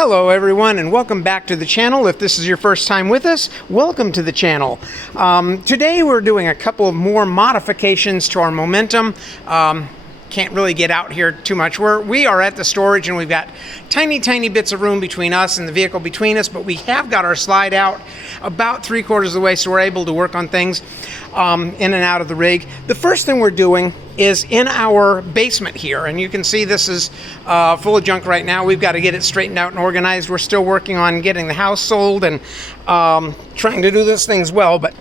Hello everyone, and welcome back to the channel. If this is your first time with us, welcome to the channel. Today we're doing a couple of more modifications to our Momentum. Can't really get out here too much. We are at the storage and we've got tiny bits of room between us and the vehicle between us, but we have got our slide out about 3/4 of the way, so we're able to work on things in and out of the rig. The first thing we're doing is in our basement here, and you can see this is full of junk right now. We've got to get it straightened out and organized. We're still working on getting the house sold and trying to do this things well, but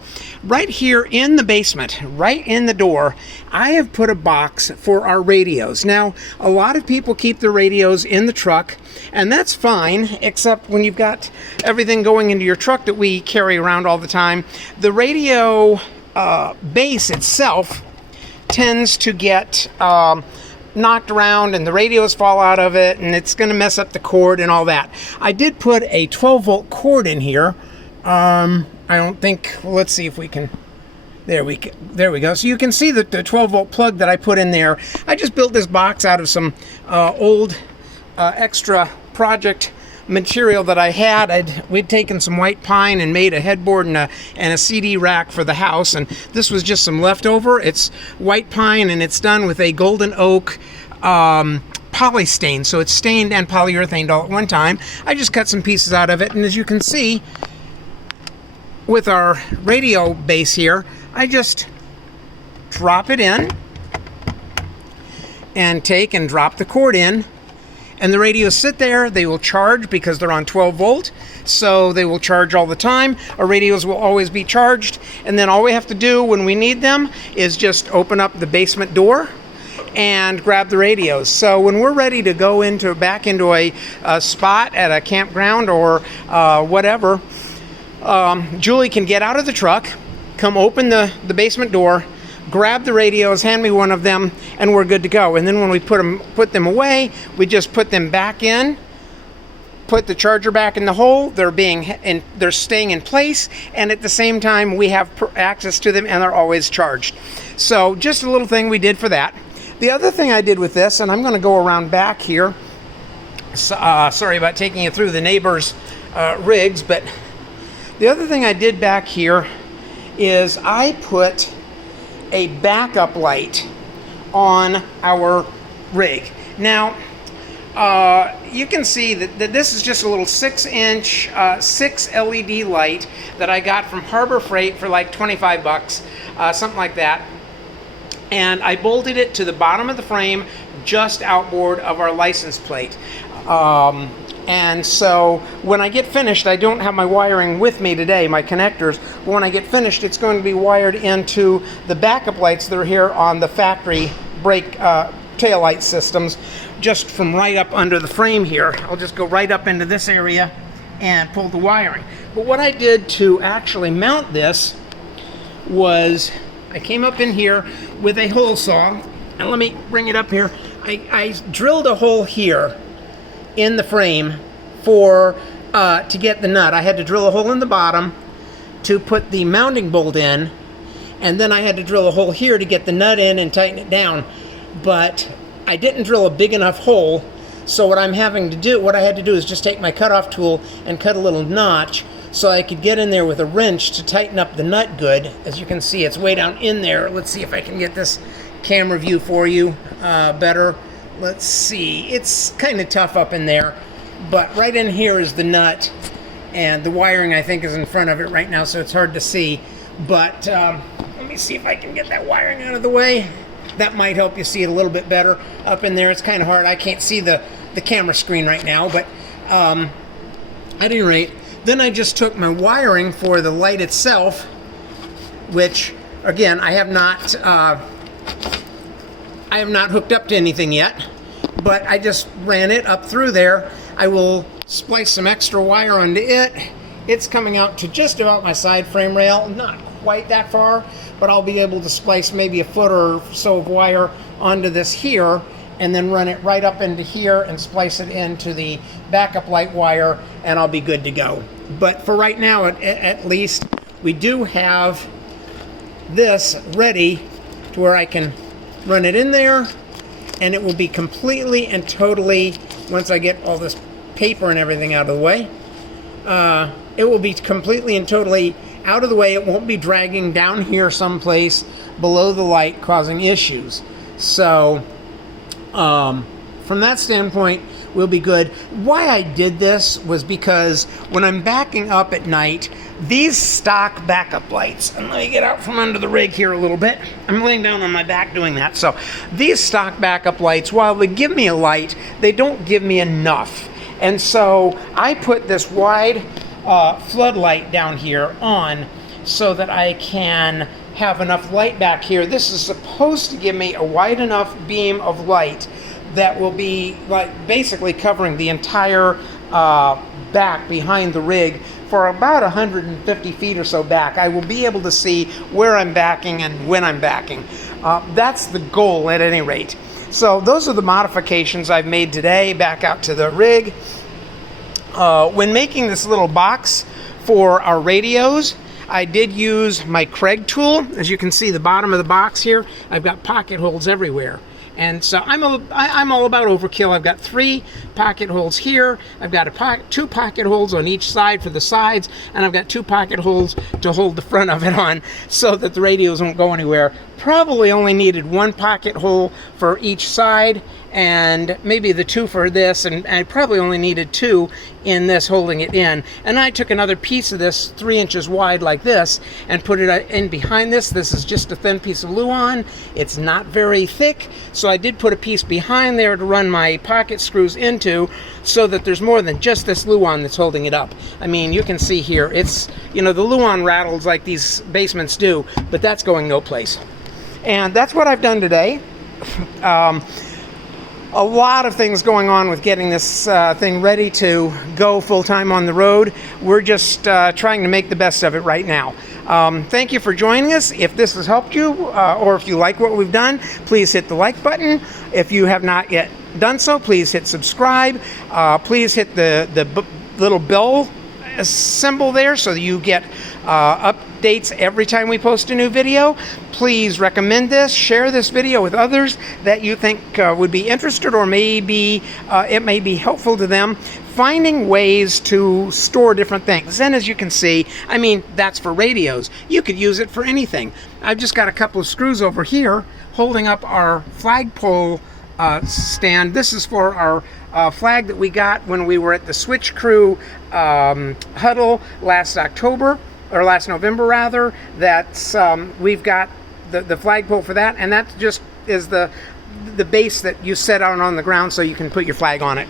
right here in the basement, right in the door, I have put a box for our radios. Now, a lot of people keep the radios in the truck, and that's fine, except when you've got everything going into your truck that we carry around all the time. The radio base itself tends to get knocked around and the radios fall out of it, and it's going to mess up the cord and all that. I did put a 12-volt cord in here. I don't think, well, let's see if we can, there we go. So you can see that the 12-volt plug that I put in there, I just built this box out of some old extra project material that I had. We'd taken some white pine and made a headboard and a CD rack for the house, and this was just some leftover. It's white pine and it's done with a golden oak polystain, so it's stained and polyurethane all at one time. I just cut some pieces out of it, and as you can see with our radio base here, I just drop it in and take and drop the cord in, and the radios sit there. They will charge because they're on 12 volt, so they will charge all the time. Our radios will always be charged, and then all we have to do when we need them is just open up the basement door and grab the radios. So when we're ready to go back into a spot at a campground or whatever, Julie can get out of the truck, come open the basement door, grab the radios, hand me one of them, and we're good to go. And then when we put them away, we just put them back in, put the charger back in the hole. They're staying in place, and at the same time we have access to them, and they're always charged. So just a little thing we did for that. The other thing I did with this, and I'm going to go around back here. Sorry about taking you through the neighbors' rigs, but the other thing I did back here is I put a backup light on our rig. Now, you can see that this is just a little 6-inch 6 LED light that I got from Harbor Freight for like 25 bucks, something like that. And I bolted it to the bottom of the frame, just outboard of our license plate. And so when I get finished, I don't have my wiring with me today, my connectors, but when I get finished, it's going to be wired into the backup lights that are here on the factory brake tail light systems, just from right up under the frame here. I'll just go right up into this area and pull the wiring. But what I did to actually mount this was I came up in here with a hole saw, and let me bring it up here. I drilled a hole here in the frame to get the nut. I had to drill a hole in the bottom to put the mounting bolt in, and then I had to drill a hole here to get the nut in and tighten it down. But I didn't drill a big enough hole, so what I had to do is just take my cutoff tool and cut a little notch so I could get in there with a wrench to tighten up the nut good. As you can see, it's way down in there. Let's see if I can get this camera view for you better. Let's see, it's kind of tough up in there, but right in here is the nut, and the wiring I think is in front of it right now, so it's hard to see. But let me see if I can get that wiring out of the way. That might help you see it a little bit better. Up in there, it's kind of hard. I can't see the camera screen right now, but at any rate, then I just took my wiring for the light itself, which again I have not hooked up to anything yet, but I just ran it up through there. I will splice some extra wire onto it. It's coming out to just about my side frame rail, not quite that far, but I'll be able to splice maybe a foot or so of wire onto this here, and then run it right up into here and splice it into the backup light wire, and I'll be good to go. But for right now, at least, we do have this ready to where I can run it in there, and it will be completely and totally, once I get all this paper and everything out of the way. It will be completely and totally out of the way. It won't be dragging down here someplace below the light, causing issues. So from that standpoint, we'll be good. Why I did this was because when I'm backing up at night, these stock backup lights, and let me get out from under the rig here a little bit. I'm laying down on my back doing that. So these stock backup lights, while they give me a light, they don't give me enough. And so I put this wide floodlight down here on so that I can have enough light back here. This is supposed to give me a wide enough beam of light that will be like basically covering the entire back behind the rig for about 150 feet or so back. I will be able to see where I'm backing and when I'm backing. That's the goal at any rate. So those are the modifications I've made today back out to the rig. When making this little box for our radios, I did use my Kreg tool. As you can see, the bottom of the box here, I've got pocket holes everywhere. And so I'm all about overkill. I've got 3 pocket holes here. I've got 2 pocket holes on each side for the sides, and I've got 2 pocket holes to hold the front of it on so that the radios won't go anywhere. Probably only needed 1 pocket hole for each side, and maybe the 2 for this, and I probably only needed 2 in this holding it in. And I took another piece of this 3 inches wide like this and put it in behind this. This is just a thin piece of Luan. It's not very thick, so I did put a piece behind there to run my pocket screws into so that there's more than just this Luan that's holding it up. I mean, you can see here, it's, you know, the Luan rattles like these basements do, but that's going no place. And that's what I've done today. A lot of things going on with getting this thing ready to go full-time on the road. We're just trying to make the best of it right now. Thank you for joining us. If this has helped you, or if you like what we've done, please hit the like button. If you have not yet done so, please hit subscribe. Please hit the little bell symbol there so that you get updates every time we post a new video. Please recommend this, share this video with others that you think would be interested, or maybe it may be helpful to them. Finding ways to store different things. And as you can see, I mean, that's for radios. You could use it for anything. I've just got a couple of screws over here holding up our flagpole stand. This is for our flag that we got when we were at the Switch Crew huddle last November rather. That's we've got the flagpole for that, and that just is the base that you set on the ground so you can put your flag on it.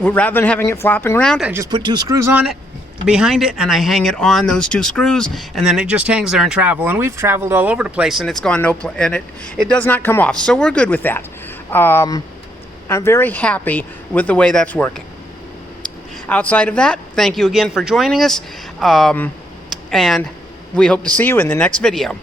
Rather than having it flopping around, I just put 2 screws on it behind it, and I hang it on those 2 screws, and then it just hangs there and travel. And we've traveled all over the place, and it's gone and it does not come off. So we're good with that. I'm very happy with the way that's working. Outside of that, thank you again for joining us, and we hope to see you in the next video.